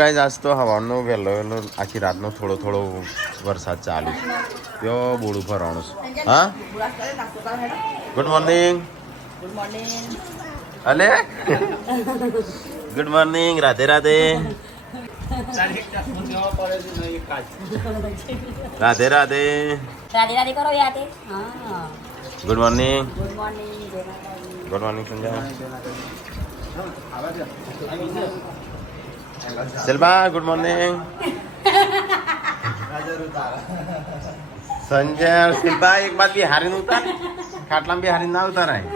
Guys આજ તો હવાનો વહેલો આખી રાતનો થોડો વરસાદ ચાલુ છે. કયો બોર્ડ ઉપર આવવાનું છે? હા, ગુડ મોર્નિંગ. અલે ગુડ મોર્નિંગ, રાધે રાધે. રાધે રાધે. રાધે રાધે કરો યાર. Good morning. Good morning. Good morning Sanjay. Shilpa good morning. Sanjay Shilpa એક બાદ બિહારી નું ઉતાર, ખાટલા બિહારી ના ઉતારાય.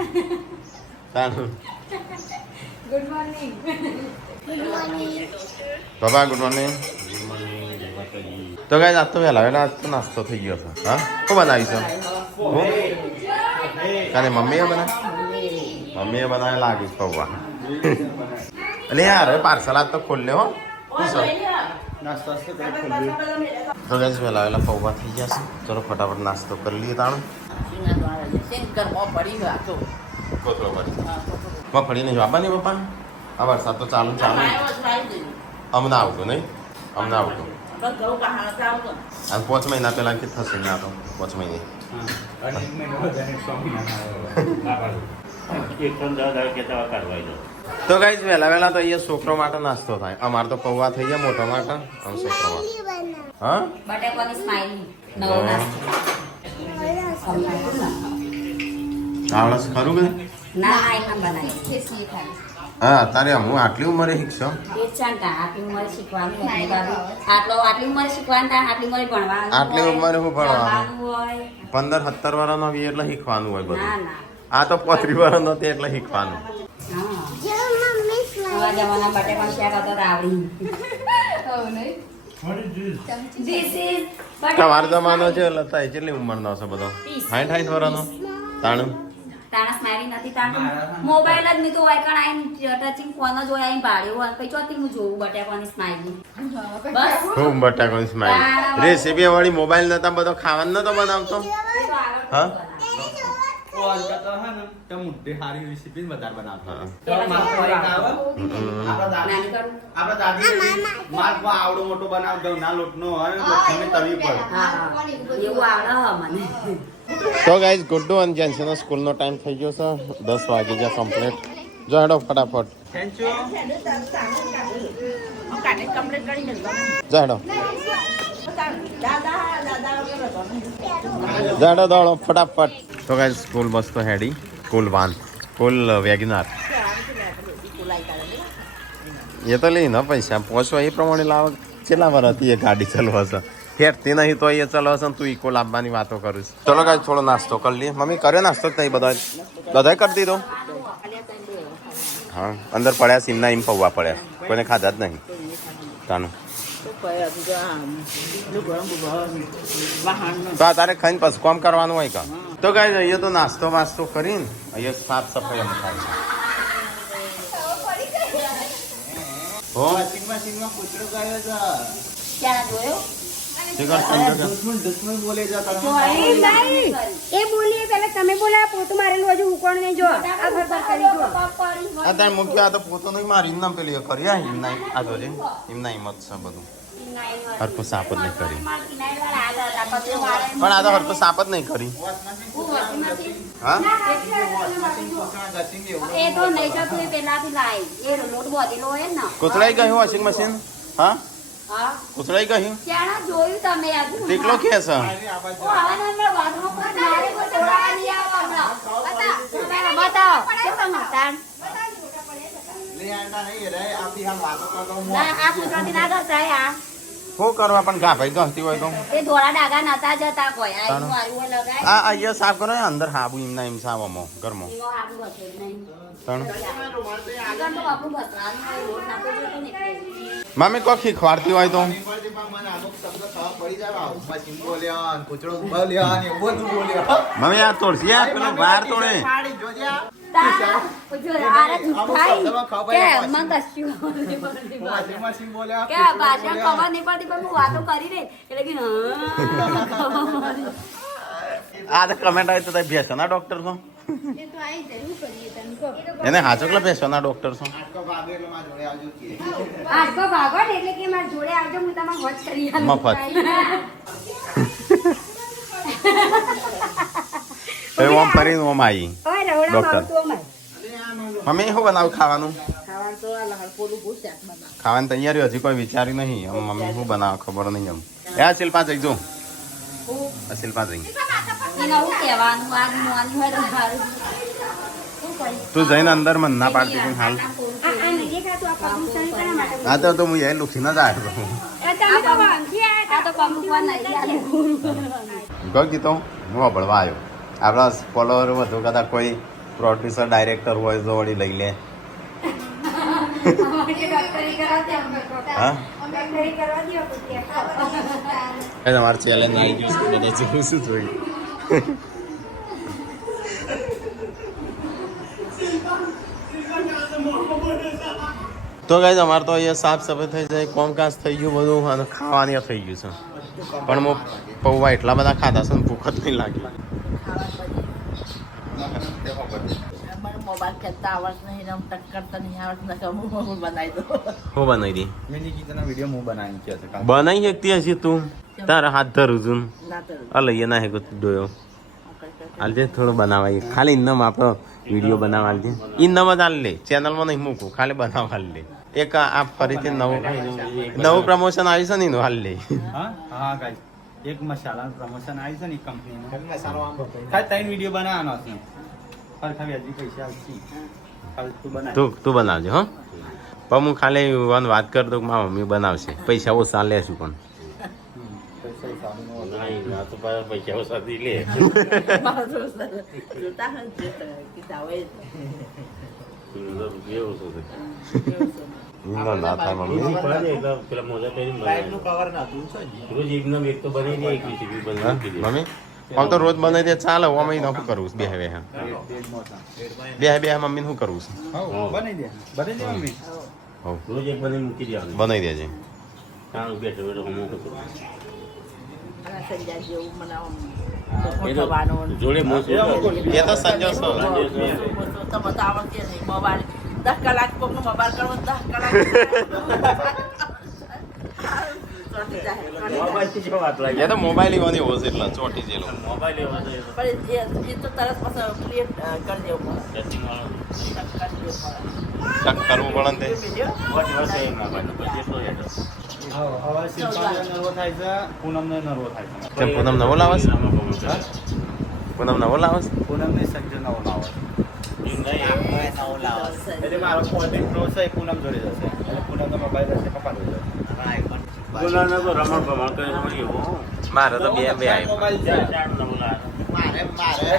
Good morning. બાબા ગુડ મોર્નિંગ. તો ગાઈસ આજ તો વહેલા આજ તો નાસ્તો થઈ ગયો છે. હા, શું બનાવીશું? હું કાલે મમ્મીએ બનાવે લાગે પૌવા. એટલે યાર હવે પાર્સલ આજ તો ખોલ લે હો. તો ગાઈસ વહેલા પૌવા થઈ ગયા છે. ચલો ફટાફટ નાસ્તો કરી લઈએ. તાણું મગફળી નહીં આપવાની પપ્પા. આ વરસાદ તો ચાલુ અમને આવતો નહીં, અમને આવતો. અને 5 મહિના પહેલા કે થશે ના તો 5 મહિને. તો ગાઈસ વહેલા તો અહીંયા છોકરો માટે નાસ્તો થાય. અમારે તો પૌવા થઈ ગયા મોટા માટે, આમ છોકરો માટે. હા, બટેકાની સ્માઈલી નવો નાસ્તો. આવડે ખરું કે ના આઈટમ બનાવી ખેસી ખાલી. હા, તારે હું આટલી ઉંમરે શીખશો. એ ચાંટા આટલી ઉંમરે શીખવાનું આટલી ઉંમરે શીખવાનું આટલી ઉંમરે ભણવાનું. આટલી ઉંમરે હું ભણવાનું હોય 15-17 વર્ષનો બી એટલે શીખવાનું હોય બધું. ના આ તો 35 વર્ષનો તે એટલે શીખવાનું. નવા જમાના બટેકાનું શાક હતો તો આવડી. તમારો જમાનો છે લતા કેટલી ઉંમરનો છે બધો? 60 વર્ષનો. તાણું તાણા સ્માઈલી નથી તાણ મોબાઈલ જ નહીં તો હોય કણ આઈને ટચિંગ ફોન જ હોય આઈને ભાડ્યો હોય પછી ચોથી હું જોઉં બટેકાની સ્માઈલી. બસ ખૂબ બટાકાની સ્માઈલ. રેસીપી વાળી મોબાઈલ નતા બધો ખાવાનું નતો બનાવતો. હા, આવડો મોટો બનાવ ના લોટ નો તવી પર. એવું આવડે મને. તો ગાઈઝ ગુડ્ડુ અને જેન્સીનો સ્કૂલનો ટાઈમ થઈ ગયો છે. 10 વાગે જ્યાં કમ્પ્લીટ. જો હેડો ફટાફટ. જો હેડો જાડો દોડો ફટાફટ. તો ગાઈઝ સ્કૂલ બસ તો હેડી. School van, school WagonR. એ તો લઈ ને પૈસા પહોંચવા એ પ્રમાણે લાવ. કેટલા વર્ષથી એ ગાડી ચલવા છે. ફેરતી નહીં તો એ ચલો છે તું ઇકો લાવવાની વાતો કરું છું. ચલો કાંઈ થોડો નાસ્તો કરી લઈએ. મમ્મી કર્યો નાસ્તો જ નહીં બધાએ કરી દીધો. હા, અંદર પડ્યા સીમના એમ પૌવા પડ્યા, કોઈને ખાધા જ નહીં. તાનું તો આ તારે ખાઈને પછી કામ કરવાનું હોય કા. તો કાંઈ અહીંયા તો નાસ્તો વાસ્તો કરીને અહીંયા સાફ સફાઈ અમે થાય છે. હો દુશ્મન બોલે જતા એ બોલીએ પેલા તમે બોલા પોતું મારેલું હજુ ઉકોણ નહીં જો આ ફરફર કરી જો અત્યારે મુખ્ય આ તો પોતો નહીં મારી નામ પેલી કરી એમના આ જોજે એમના હિંમત છે બધું. હરકો સાપ જ નહીં કરી, પણ આ તો હરકો સાપ જ નહીં કરી. હા, એ તો નહીં જતું એ પહેલાથી લાય એ લોટ બોધેલો હોય ને. કૂતરાઈ ગયું વોશિંગ મશીન? હા, હા કૂતરાઈ ગયું. ક્યાં જોયું તમે આજુ ટીકલો કે છે? ઓ આવા નંબર વાતમાં પણ મારે કોઈ તોડાવા નહીં આવો હમણાં. બતાવો કેમ સમજતા ના આ કુતરાથી ના કરતા આ શું કરવા પણ ઘા ભાઈ ગહતી હોય તો એ ધોળા ડાગા નતા જતા કોઈ આ એનું આયું લગાય આ અહીંયા સાફ કરો અંદર હાબુ એમના એમ સાવમો ઘરમાં. એનો હાબુ હશે જ નહીં તણ આગળ તો આપણું બસરાનું હોય રોડ નાખો જોતો ને એટલે મમ્મી કોઈ ખીખવાડતી હોય તો મમ્મી આ તોડશી આ પેલો વાર તોડે. આ તો કમેન્ટ આવી તો ભેસના ડોક્ટર છો. એ તો આવી જાય શું કરીએ તમે કહો એને હાચોકલા પેશવાના ડોક્ટર છો આટલો ભાગે એટલે મારા જોડે આવજો કે આટકો ભાગો ને એટલે કે મારા જોડે આવજો હું તમારે હોજ કરી આલું. મફત. એ ઓમ ફરીને ઓમ આવી ઓય રવડા ડોક્ટર. માવતું અમારે. મમ્મી શું બનાવું ખાવાનું ખાવાનું તો આ લહણપોલું બહુ શાક બનાવે. ખાવાની તૈયારી હજી કોઈ વિચાર્યું નહીં આમ મમ્મી શું બનાવે ખબર નહીં એમ એ આ શિલ્પા જઈ જો આ શિલ્પા જઈ એને હું કહેવાનું આજ મોન હોય તો સારું. તું જઈને અંદર મન ના પાડતી પણ હાલ આ નથી ખાતું આ પગનું સણી કરવા માટે. આ તો હું એ લુખી ના જાય એ તમે તો વાંચી આયા આ તો પંપવા નહીં આલે. ગયો ગીતો હું અભળવા આવ્યો આપણા ફોલોવર વધુ કદાચ કોઈ પ્રોડ્યુસર ડાયરેક્ટર હોય તો વળી લઈ લે ડોક્ટરી કરવા દે અમને તો. હા ડોક્ટરી કરવા દો પછી. એ તમારે ચેલેન્જ આવી ગયું છે બધા જેવું શું જોઈ તો ગાઈઝ અમારે તો અહીંયા સાફ સફાઈ થઈ જાય કોમકાજ થઈ ગયું બધું અને ખાવાની થઈ ગયું છે પણ હું પૌવા એટલા બધા ખાધા છે ને ભૂખ જ નહીં લાગી મને મોબાઈલ ખેંચતા આવડતું નહીં ને આમ ટક કરતા નહીં આવડતું ને હું બનાવી દઉં. હું બનાવી દી મેની ગીતના વિડિયો હું બનાવી કે છે બનાવી શકતી હજી તું તારા હાથ ધરું છું ના તો આ લઈએ ના હે ડોયો હાલજે થોડું બનાવાય ખાલી ઇન્નમ આપણો વિડીયો બનાવવા હાલજે ઇન્નમ જ હાલ લે ચેનલમાં નહીં મૂકું ખાલી બનાવવા હાલ લે એક આ ફરીથી નવું પ્રમોશન આવ્યું છે ને એનું હાલ લે હા હા ગાઈસ એક મસાલાનું પ્રમોશન આવી છે ને કંપનીમાં મસાલો આમ ખાલી 3 વિડિયો બનાવવાનો છે પર ખાલી હજી પૈસા આવશે ખાલી તું બનાવ તું બનાવજો હો પણ હું ખાલી वन વાત કરી દઉં કે મારા મમ્મી બનાવશે પૈસા ઓછા લેશું પણ પૈસા ઓછા લે મારો દોસ્ત જોતા હોય ને કીધા હોય ના થાય મમ્મી મમ્મી આમ તો રોજ બનાવી દે ચાલે અમે શું કરવું છે બે હવે બે મમ્મી શું કરવું છે હા બનાવી દે મમ્મી રોજ એક બનાવી દેજે અને સંજા જેવું મને આમ ગોઠવવાનું ને એ તો સંજો છો તો બધા આવડતી નહીં મોબાઈલ 10 કલાક કોકનો મોબાઈલ કરવો 10 કલાક ચોટી જાય. એ તો મોબાઈલ લેવાની હોશે એટલે ચોટી જેલો પણ એ તો તરત પછી ક્રિએટ કરી દેવું પડે. ટક કરવું પડે ને તે હવે શિલ્પાને નર્વો થાય છે પૂનમને નર્વો થાય છે કેમ પૂનમ નવો લાવસ પૂનમ નવો લાવસ પૂનમને સંજય નવો લાવે એટલે મારો ફોન પ્રો છે એ પૂનમ જોડે જશે એટલે પૂનમનો મોબાઈલ હશે પપ્પા જોડે જશે મારે તો બે આવ્યો મોબાઈલ છે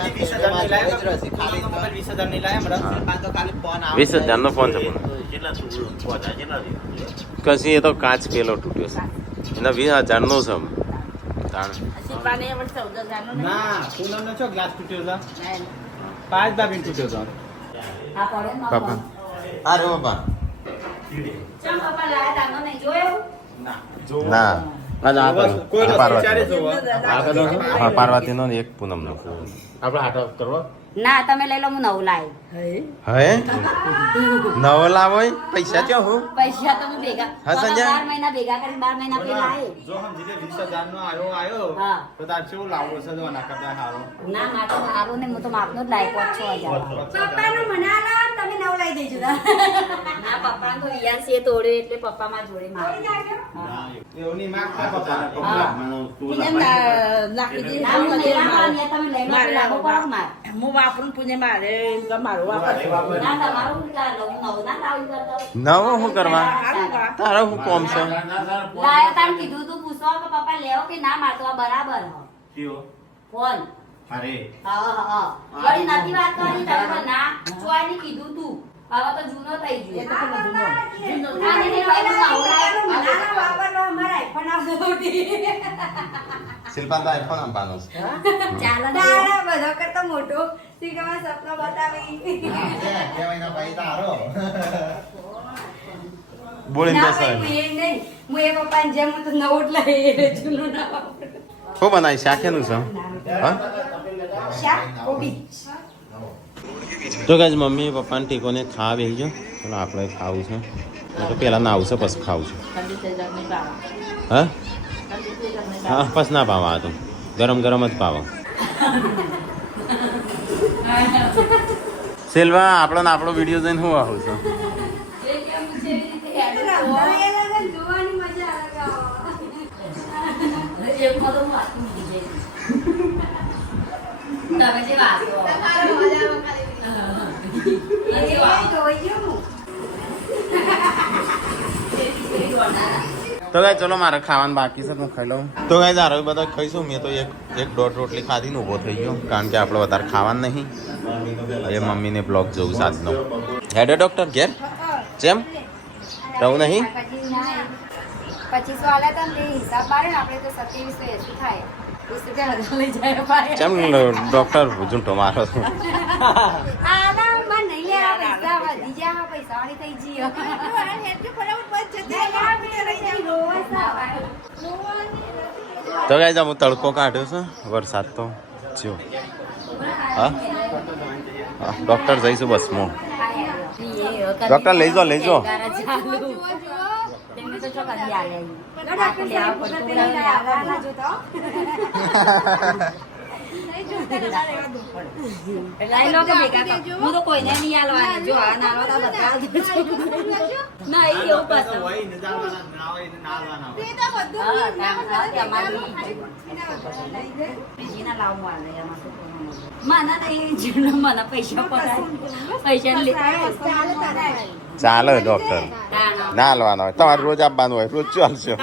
હજી 20,000 ની લાયા પૂનમનો મોબાઈલ 20,000 ની લાયા હમણાં 20,000 નો ફોન છે કશી એ તો કાચ પેલો તૂટ્યો છે એના 20,000 નો છે તાણ શિલ્પાને એ વર્ષે 14,000 નો ના પૂનમનો છો ગ્લાસ તૂટ્યો છે નહીં. 5 દાબીને તૂટ્યો છે આ પડે ને પાપા અરે બાપા ચમ પપ્પા લાયા તાનો નહીં જોયો ના આ કોઈ આ વિચારે પાર્વતી જોવા હા પાર્વતી નો ને એક પૂનમ નો આપણે આટો કરવા ના તમે લઈ લો હું નવું લાવી હે? હે નવો લાવો પૈસા ચો હું પૈસા તો હું ભેગા હા, સંજય? 12 મહિના ભેગા કરી 12 મહિના પેલા લાવી. જો સમજી લે 20,000 નો આવ્યો હા. તો તાર શું લાવવો છે તો આના કરતા સારો ના મારે તો મારું ને હું તો માપનો જ લાવી 5,000. પપ્પાનું મના લો તમે નવું લઈ દેજો ના પપ્પા તો રિયાન છે તોડ્યો એટલે પપ્પા માં જોડે મારે એવું નહીં માગતા પપ્પા પૂનમ નાખી દીધી. ના હું લેવા આવ્યા, તમે લઈ લો તો લાવો પડે મારે. હું વાપરું ને પૂને મારે તો મારું વાપરશું. ના તમારું હું લાવો, હું નવું ના લાવી કરતો. નવો શું કરવા સારું કા? તારા શું કોમ છે લાયો તાણ કીધું તું પૂછો કે પપ્પા લેવો કે ના મારતો આ બરાબર હ. ફોન અરે હા હા વળી નથી વાત કરી તમે પણ ના જોવાની કીધું તું હવે તો જૂનો થઈ એ ગયો તો પેલો જૂનો. આને નહીં ભાઈ હું આવું લાવ્યો. મનાનો વાપરવા અમારા આઈફોન આવશે શિલ્પા તો આઈફોન આપવાનો છે ચાલો ને. તારા બધો કરતા મોટો સીકામાં સપના બતાવી બોલીને ના બેસો ભાઈ, હું એ નહીં હું એ પપ્પાને જેમ હું તો નવું જ લઈ જૂનું ના વાપરું. શું બનાવી શાખેનું છે હા શાક કોબી તો ગાઈસ મમ્મી પપ્પાને ટેકોને ખાવા બેસી ગયો. ચાલો આપણે ખાવું છે. હું તો પહેલાં નાવું છે પછી ખાવું છું. ઠંડી થઈ જાય નહીં ભાવે. હા ઠંડી થઈ જાય નહીં હા પછી ના પાવા આ તો ગરમ ગરમ જ પાવા. સેલ્વા આપણો વિડીયો જોઈને હું આવું છું. જોવાની મજા આવે. એકમાં તો હું આખું મૂકી જઈશ. તમે જે વાતો તો ગાય ચલો મારે ખાવાનું બાકી છે હું ખાઈ લઉં. તો ગાય તારે બધા ખાઈશું. મેં તો એક દોઢ રોટલી ખાધી ને ઊભો થઈ ગયો કારણ કે આપણે વધારે ખાવાનું નહીં. એ મમ્મીને બ્લોગ જોઉં આજનો. હેડો ડોક્ટર ઘેર જેમ રહું નહીં. 25 વાળા તમને હિસાબ મારે ને આપણે તો 2780 થાય. 20 રૂપિયા લઈ જાય ભાઈ. જેમ ડોક્ટર ઝૂંટો મારો છું. આના માં નહીં લે આ પૈસા વધી ગયા પૈસા વાળી થઈ જીઓ. તો ગાય હું તડકો કાઢ્યો છે. વરસાદ તો જો હા ડોક્ટર જઈશું બસમાં. ડોક્ટર લઈ જાઓ. તેમને તો ચોકડી આલે લઈ લો કે ભેગા કર. હું તો કોઈને નહીં આલવાની. જો આ નાનો તો બધા ના એ એવું પસંદ. મને મને પૈસા ચાલો ડોક્ટર ના હાલવાનો હોય તમારે રોજ આપવાનું હોય રોજ ચાલશે.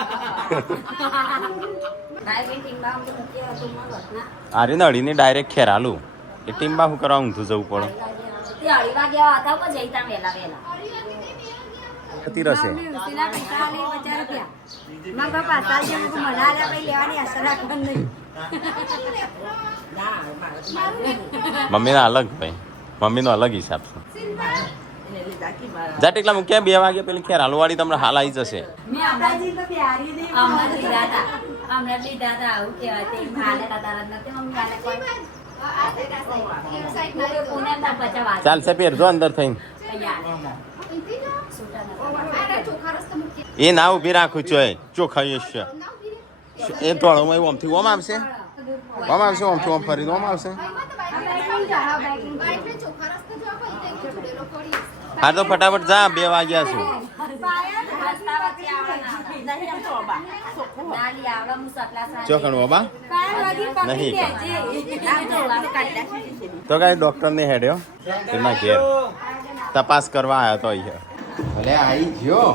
અરે નળીને ડાયરેક્ટ ખેરાલું એ ટીમમાં શું કરવા ઊંધું જવું પડે. જતી રહેશે. મમ્મીનો અલગ ભાઈ મમ્મીનો અલગ હિસાબ છે. જા ટેકલા મૂક્યા 2 વાગે પેલી ખેર હાલવાડી તમને હાલ આવી જશે. ચાલશે પહેરજો અંદર થઈને. એ ના ઉભી રાખું છું ચોખ્ખાઈ છે એ ધોળોમાં ઓમથી ઓમ આવશે ઓમથી ઓમ ફરીને ઓમ આવશે. હા તો ફટાફટ જા 2 વાગ્યા છું. ચોખણ બાબા નહીં તો કઈ ડોક્ટર ને હેડ્યો એના ઘેર તપાસ કરવા આવ્યો તો અહીંયા ભલે આવી ગયો.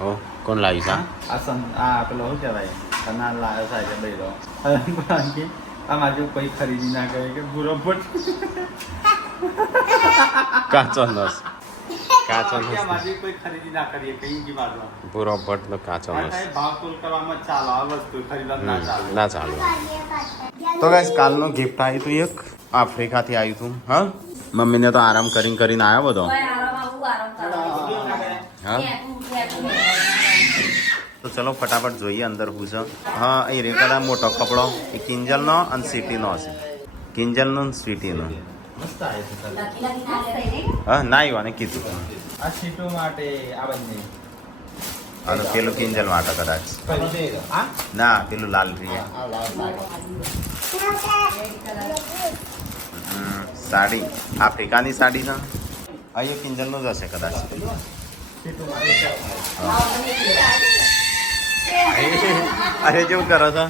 હો કોણ લાવ્યું છે આ પેલો શું કહેવાય કનાલ લાવ્યો સાહેબ બૈરો આ માજુ કોઈ ખરીદી ના કરે કે પૂરો ફૂટ કાચો નસ માજુ કોઈ ખરીદી ના કરીએ કઈ કી વાત પૂરો ભટ નો કાચો નસ ભાવ તોલ કરવામાં ચાલો આ વસ્તુ ખરીદવા ના ચાલો. તો ગાઈસ કાલનો ગિફ્ટ આવ્યું હતું એક આફ્રિકાથી આવ્યું હતું. હા મમ્મીને તો આરામ કરીને આવ્યો બધો. હા તો ચલો ફટાફટ જોઈએ અંદર હું છે. હા એ રેકડા મોટો કપડો એ કિંજલનો અને સિટીનો હશે. કિંજલનો અને સિટીનો. હા ના આવ્યો ને કીધું આ સીટો માટે આ બંને અને પેલું કિંજલ માટે કદાચ ના પેલું લાલ રીએ સાડી આફ્રિકાની સાડી છે. અહીંયા કિંજલનું જ હશે કદાચ. અરે જેવું કરો છો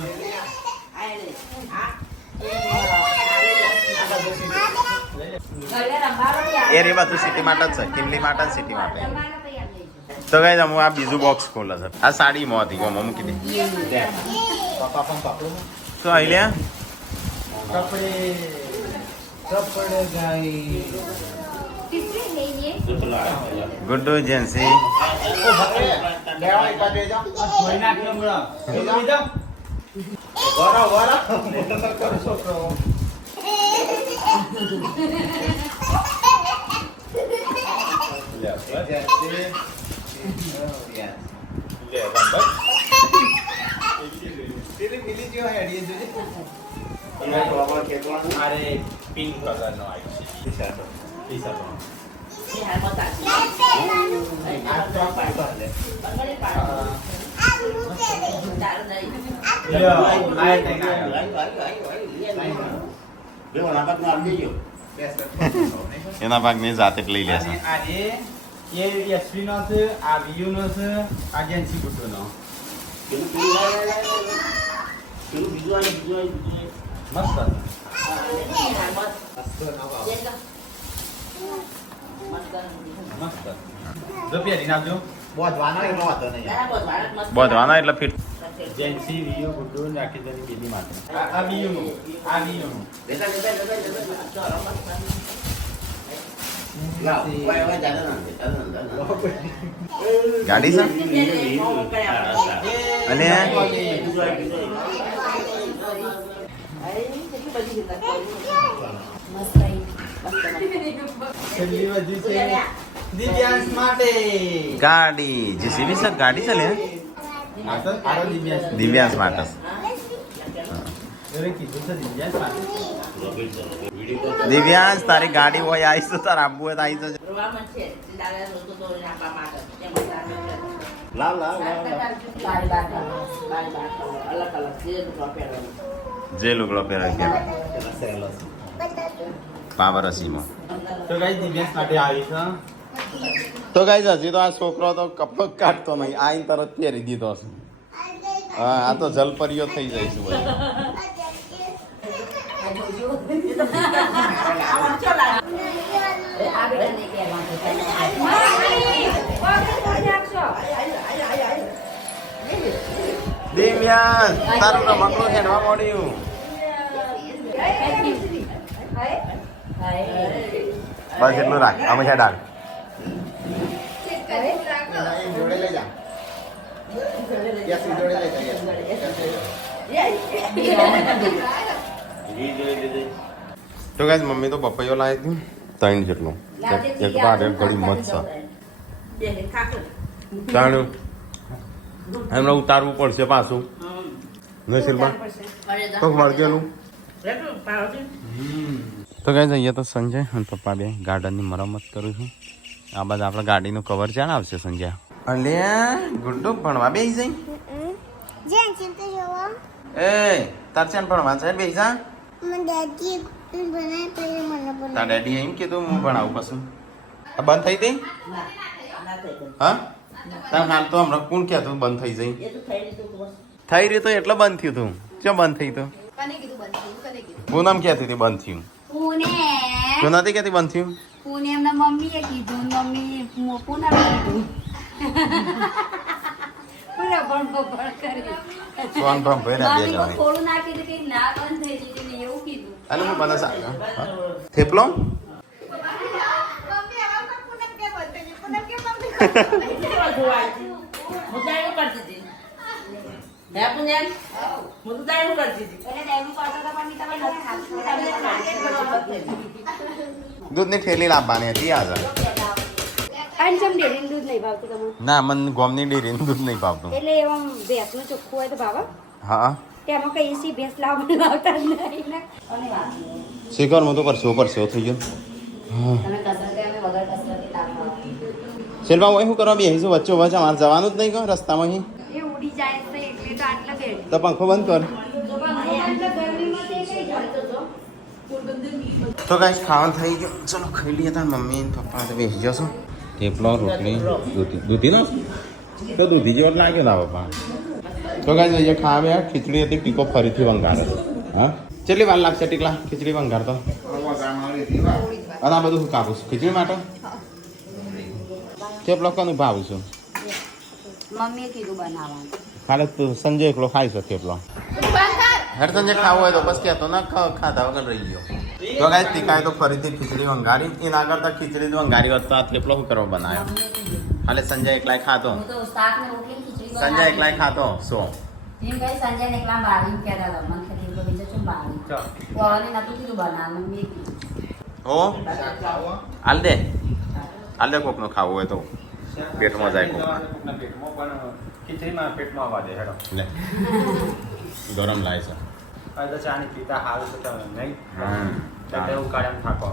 એ રે બધું સિટી માટે જ છે. કિમલી માટે સિટી માટે. તો કઈ હું આ બીજું બોક્સ ખોલે છે. આ સાડીમાં હતી ગોમાં મૂકી દે. તો આવી લે ગુડ્ડુ જેન્સી મારે પિંક કલરનો આવી છે ટી-શર્ટ. એના ભાગની જાતે જ લઈ લેશે. આજે એ એસવી નો છે, આ વીયુ નો છે, આ જેન્સી બુટો નો. મસ્ત મસ્ત. જો પહેરીને આવજો. બોધવાના એટલે ફિટ. જેન્સી વીયુ બુટો રાખી દેની બેબી માટે. આ વીયુ નું, આ વીયુ નું. ગાડી છે અને છેલ્લી વધી છે દિવ્યાંશ માટે. ગાડી જેસીબી છે ગાડી છે લે આ તો આરો દિવ્યાંશ. દિવ્યાંશ માટે અરે કીધું છે દિવ્યાંશ માટે. દિવ્યાંશ તારી ગાડી હોય આવીશ તાર આબુ હોય તો આવી જજે. લાવ લાવ લાવ જે લુગડો પહેરાય કે પાવર હસીમાં. તો ગાઈસ દિવ્યાંશ માટે આવી છે. તો ગાઈસ હજી તો આ છોકરો તો કપક કાઢતો નહીં આઈને તરત પહેરી દીધો છે. હા આ તો જલપરીઓ થઈ જઈશું બધું. દિવ્યાંશ તારું રમકડું હેડવા મળ્યું. બસ એટલું રાખ અમે છે ડાળ. તો ગાઈસ મમ્મી તો પપૈયો લાવી હતી 3 જેટલું. એક બાર એક ઘડી મત છે જાણ્યું એમને ઉતારવું પડશે પાછું નસીલમાં તો વળગેલું. તો ગાઈસ અહીંયા તો સંજય અને પપ્પા બે ગાર્ડનની મરમ્મત કરું છું. આ બાદ આપણે ગાડીનું કવર ચાણ આવશે સંજય. અલ્યા ગુડ્ડુ ભણવા બેસી જઈ. એ તાર ચાણ ભણવા છે બેસી જા. તાર ડેડી એમ કીધું હું ભણાવું પછી. આ બંધ થઈ ગઈ હા તાર હાલ તો હમણાં કોણ કહેતું બંધ થઈ જઈ. થઈ રહ્યું તો એટલે બંધ થયું તું ચો બંધ થઈ તો પૂનમ કહેતી હતી બંધ થયું. તું નથી કહેતી બંધ થયું. પુણે એમના મમ્મીએ કીધું મમ્મી પૂનમે કીધું પૂરા ભણ કરી સોન ભમ ભર્યા બે મમ્મી જણે. થોડું નાખી દીધું કે ના બંધ થઈ જતી ને એવું કીધું. અને હું બને થેપલો એટલે ડાયરું કરતો તો પણ તમે નથી ખાતું. દૂધની થેલી લાવવાની હતી આજે. પાંચમ ડેરીનું દૂધ નહીં ભાવતું તમને ના મને ગોમની ડેરીનું દૂધ નહીં ભાવતું. એટલે એવા ભેંસનું ચોખ્ખું હોય તો ભાવે હા તેમાં કઈ એસી ભેંસ લાવતા જ નહીં ને શીખર હું તો પરસો થઈ ગયો. તમે કસરત અમે વગર કસરતે લાવવા. શેલબા હોય શું કરવા બેસીશું વચ્ચે વચ્ચે અમારે જવાનું જ નહીં કહો રસ્તામાં અહીં. એ ઉડી જાય તો એટલે તો આટલા બેઠી તો પંખો બંધ કર. તો ગાઈસ ખાવાનું થઈ ગયું ચલો ખાઈ લઈએ તાર મમ્મી ને પપ્પા તો બેસી જશો. થેપલો રોટલી દૂધી નો તો દૂધી જેવો જ લાગ્યો ના પપ્પા. તો ગાઈસ અહીંયા ખાવા બે ખીચડી હતી ટીકો ફરીથી વંગારે છે. હા કેટલી વાર લાગશે ટીકલા ખીચડી વંગારતો. અને આ બધું હું કાપું છું ખીચડી માટે. થેપલો કોનું ભાવું છું મમ્મીએ કીધું બનાવવાનું. ખાલી તું સંજય એકલો ખાઈ છે થેપલો. હેર સંજય ખાવું હોય તો બસ કહેતો ના ખાધા વગર રહી ગયો. તો ગાઈસ ટીકાએ તો ફરીથી ખીચડી વંગારી એના કરતા ખીચડી વંગારી હોત તો આ થેપલો શું કરવા બનાવ્યો. ખાલી સંજય એકલાય ખાતો. હું તો શાક ને રોટલી ખીચડી સંજય એકલાય ખાતો સો એમ કઈ સંજય ને એકલા બારી કહેતા હતા મને ખીચડી તો બીજું શું બારી કોને નતું કીધું બનાવવાનું મેં કીધું હો હાલ દે કોકનો ખાવું હોય તો પેટમાં જાય કોકના. પેટમાં પણ ખીચડીમાં પેટમાં આવવા દે હેડો. લે ગરમ લાય છે હવે તો ચા ની પીતા હાલ તો તમે નહીં હમ. એટલે એવું કાઢ્યા થાકો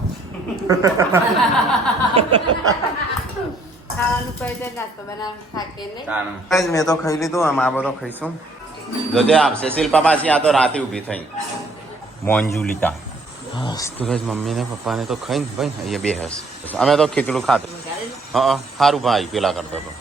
ખાવાનું કહી દે નાસ્તો બનાવ થાકે નહીં ગાઈસ મેં તો ખાઈ લીધું આમ આ બધો ખાઈશું જોજે આવશે શિલ્પા પાછી આ તો રાતે ઊભી થઈ મોંજુલિકા તો ગાઈસ મમ્મીને પપ્પાને તો ખાઈને ભાઈ અહીંયા બે હસ અમે તો ખીચડું ખાધું હા સારું ભાઈ પેલા કરતો તો